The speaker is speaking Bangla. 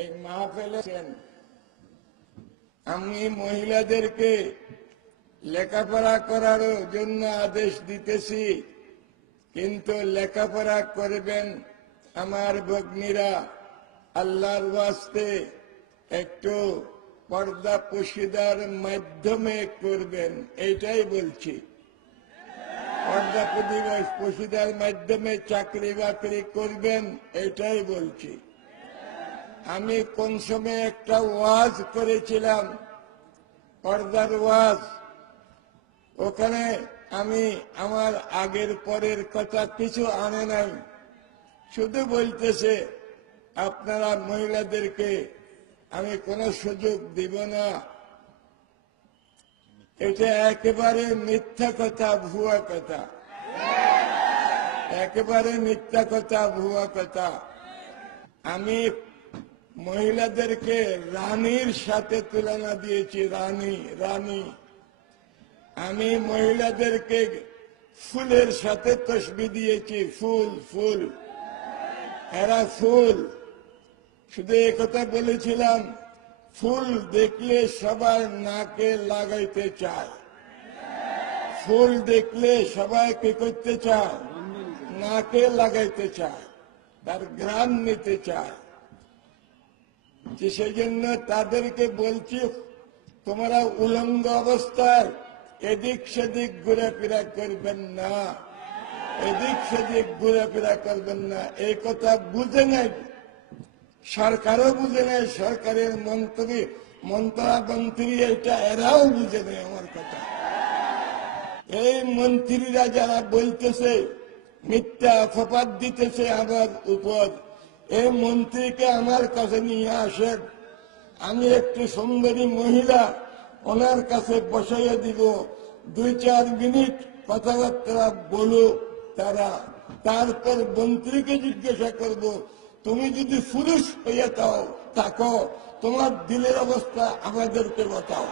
এই মাহফিলে আমি মহিলাদেরকে লেখাপড়া করার জন্য আদেশ দিতেছি, কিন্তু লেখাপড়া করবেন আমার ভগ্নীরা আল্লাহর ওয়াস্তে একটু পর্দা পশিদার মাধ্যমে করবেন, এইটাই বলছি। পর্দা পশিদার মাধ্যমে চাকরি বাকরি করবেন, এটাই বলছি। আমি কোন সময় একটা ওয়াজ করেছিলাম, পর্দার ওয়াজ, ওখানে আমি আমার আগের পরের কথা কিছু আনে নাই, শুধু বলতেছে আপনারা মহিলাদেরকে আমি কোনো সুযোগ দিব না। এটা একেবারে মিথ্যা কথা, ভুয়া কথা, একেবারে মিথ্যা কথা, ভুয়া কথা। আমি মহিলাদেরকে রানীর সাথে তুলনা দিয়েছি, রানী রানী। আমি মহিলাদেরকে ফুলের সাথে তসবি দিয়েছি, ফুল ফুল, এরা ফুল। শুধু একথা বলেছিলাম, ফুল দেখলে সবাই নাকে লাগাইতে চায়, ফুল দেখলে সবাই কি করতে চায়, নাকে লাগাইতে চায়, তার ঘ্রাণ নিতে চায়। সেই জন্য তাদেরকে বলছি, তোমরা উলঙ্গ অবস্থায় এদিক সেদিক ঘুরেফেরা করবেন না, এদিক সেদিক ঘুরেফেরা করবেন না। এই কথা বুঝে নেই, সরকারও বুঝে নেই, সরকারের মন্ত্রী এটা এরাও বুঝে নেই আমার কথা। এই মন্ত্রীরা যারা বলতেছে, মিথ্যা অপবাদ দিতেছে আমার উপর, এই মন্ত্রীকে আমার কাছে নিয়ে আসেন, আমি একটু সুন্দরী মহিলা ওনার কাছে বসাইয়া দিব, 2-4 মিনিট কথাবার্তা বলুক তারা, তারপর মন্ত্রীকে জিজ্ঞাসা করব, তুমি যদি পুরুষ হইয়া থাকো তোমার দিলের অবস্থা আমাদেরকে বতাও।